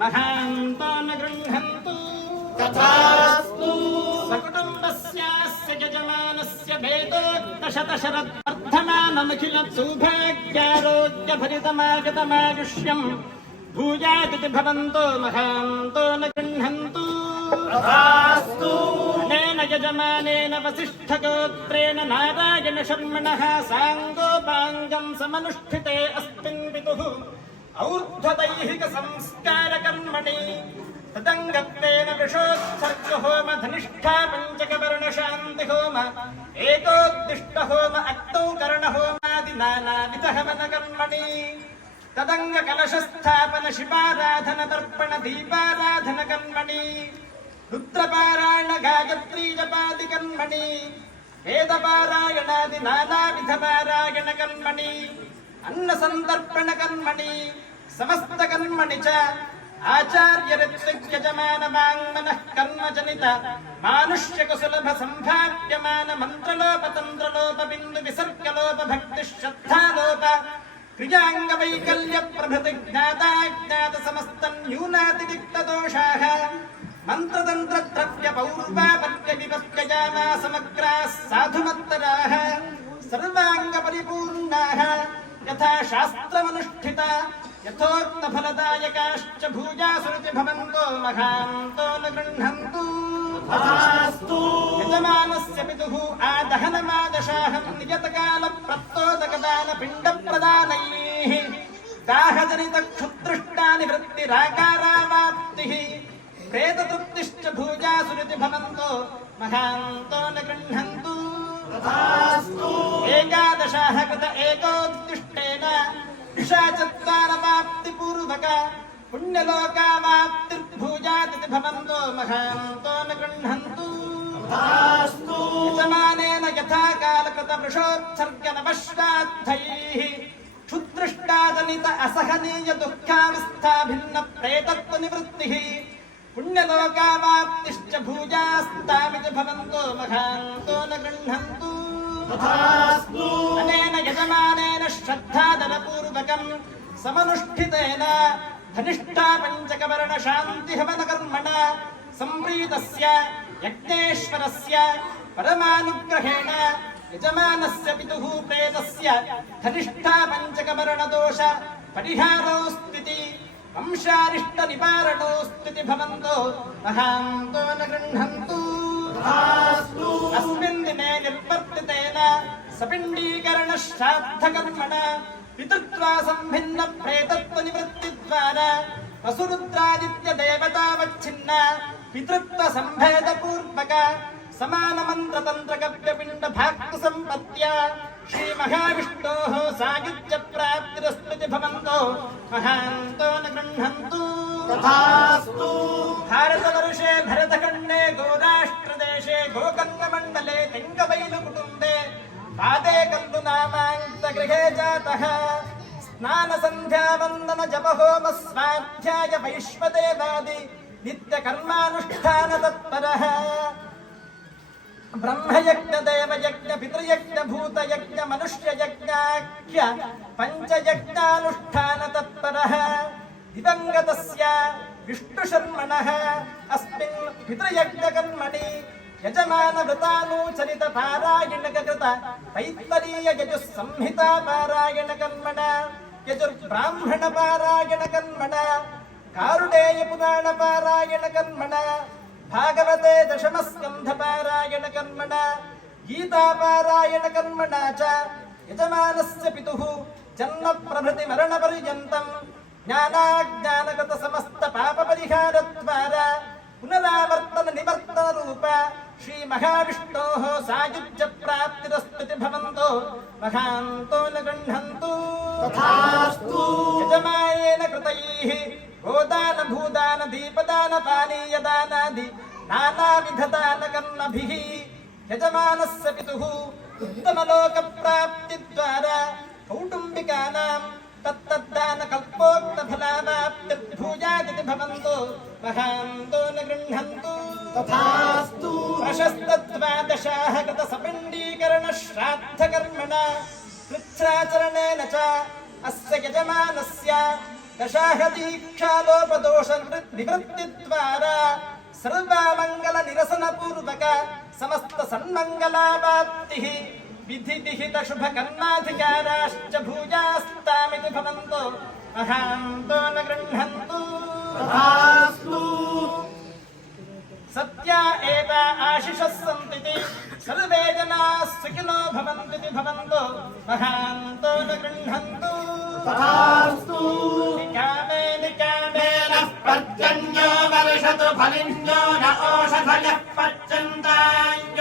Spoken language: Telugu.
महान्तो न गृह्णन्तु तथास्तु सकुटुम्बस्यास्य यजमानस्य वेदोक्तशतशरद्वर्धमानमखिल सौभाग्यारोग्यभरितमागतमायुष्यम् भूयादिति भवन्तो महान्तो न गृह्णन्तु तथास्तु अनेन यजमानेन वसिष्ठगोत्रेण नारायण शर्मणः साङ्गोपाङ्गम् समनुष्ठिते अस्मिन् पितुः ఔర్ధ్వదైహిక సంస్కార కర్మణి తదంగత్వేన వృషోత్సర్గ హోమ ధనిష్ఠా పంచకవర్ణ శాంతి హోమ ఏకోద్దిష్ట హోమ అక్తౌ కరణ హోమాది నానా విధహమన కర్మణి తదంగ కలశస్థాపన శివారాధన తర్పణ దీపారాధన కర్మణి రుద్రపారాయణ గాయత్రీ జపాది కర్మణి వేదపారాయణాది నానావిధ పారాయణ కర్మణి అన్నసందర్పణ కర్మణి సమస్త కర్మణి చ. ఆచార్యజమానమాంగన కర్మజనిత మానుష్య కుసులభ సంభావ్యమాన మంత్రలోప తంత్రలోప బిందు విసర్గలోప భక్తి శ్రద్ధాలోప క్రియాంగ వైకల్య ప్రభృతి జ్ఞాతాజ్ఞాత సమస్తం న్యూనాతిరిక్త దోషాః మంత్రతంత్ర ద్రవ్య పౌర్వాపత్య విపత్యయామా సమగ్రాः సాధుమత్తరాः సర్వాంగ పరిపూర్ణాः यथा शास्त्रमनुष्ठिता। यथोक्तफलदायकाश्च भूजासुरुचि भवन्तो महान्तो न गृह्णन्तु यजमानस्य पितुः आदहनमादशाहम् नियतकालप्रत्तोदकदानपिण्डप्रदानैः प्रेततृप्तिश्च भवन्तो महान्तो न गृह्णन्तु एकादशाः कृत పురుషాచత్తారవాప్తిపూర్వక పుణ్యలోకావాప్తిర్భూజాతి భవంతో మహాంతో న గృహంతు యజమానేన యథా కాలకృత వృషోత్సర్గనవశ్రాద్ధైः క్షుద్రష్టాజనిత అసహనీయ దుఃఖావస్థాభిన్న ప్రేతత్వ నివృత్తిः పుణ్యలోకావాప్తిశ్చ భూజాస్తామి భవంతో మహాంతో న గృహంతు तथास्तु। अनेन यजमानेन श्रद्धादरपूर्वकम् समनुष्ठितेन धनिष्ठा पञ्चकवर्ण शान्तिहवनकर्मण सम्प्रीतस्य यज्ञेश्वरस्य परमानुग्रहेण यजमानस्य पितुः प्रेतस्य धनिष्ठा पञ्चकवर्णदोष परिहारोऽस्तिति वंशारिष्टनिवारणोऽस्तिति भवन्तो। महान्तो न गृह्णन्तु। సపిండీకరణ శ్రాద్ధకర్మణ పితృత్వా సంభిన్న ప్రేతత్వ నివృత్తి ద్వారా వసురుద్రాదిత్య దేవతావచ్ఛిన్న పితృత్వ సంభేద పూర్వక సమాన మంత్ర తంత్ర గవ్య పిండ భాక్తు సంపత్య శ్రీ మహావిష్ణోః సాగిత్య ప్రాప్తిరస్మృతి భవంతో మహాంతో నృహంతు తథాస్తు. భారతవర్షే భరతఖండే గోరాష్ట్రదేశే గోకర్ణమండలే తింగవైలు కుటుంబ जातः स्नानसन्ध्यावन्दन जपहोम स्वाध्याय वैश्वदेवादि नित्यकर्मानुष्ठान तत्परः ब्रह्मयज्ञ యజమాన వ్రతాను చరిత పారాయణక కృత తైత్తరీయ యజు సంహిత పారాయణ కన్మణ యజుర్ బ్రాహ్మణ పారాయణ కన్మణ కారుడేయ పురాణ పారాయణ కన్మణ భాగవతే దశమస్కంధ పారాయణ కన్మణ గీతా పారాయణ కన్మణ చ యజమానస్య పితుః జన్మ ప్రభృతి మరణ పర్యంతం జ్ఞానాజ్ఞానగత సమస్త పాప పరిహార ద్వారా పునరావర్తన నివర్తన రూపా प्राप्तिरस्तुति भवन्तो महान्तो न गृह्णन्तु तथास्तु। यजमानेन कृतैः। गोदान भूदान दीपदान पानीयदानादि नानाविधदान कर्मभिः यजमानस्य पितुः उत्तमलोकप्राप्तिद्वारा कौटुम्बिकानाम् तत्तद्दान कल्पोक्त फलावाप्तिर्भूयादिति भवन्तो। महान्तो न गृह्णन्तु तथास्तु। वशस्तद्वादशाः कृतसपिण्डीकरणश्राद्धकर्मणा। कृच्छ्राचरणेन च अस्य यजमानस्य दशाः दीक्षालोपदोषनिवृत्तिद्वारा सर्वामङ्गलनिरसनपूर्वक समस्तसन्मङ्गलावाप्तिः विधिदिहितशुभकर्माधिकाराश्च भूयास्तामिति भवन्तु। अहान्तो न गृह्णन्तु। సత్యా ఏవ ఆశిషः సन्ति సర్వే జనాः సుఖినో భవంతి భవంతో. మహాంతో న గృహంతు. తథాస్తు. నికామే నికామే పర్జన్యో వర్షతు ఫలిన్యో న ఓషధయః పచ్చంతాయ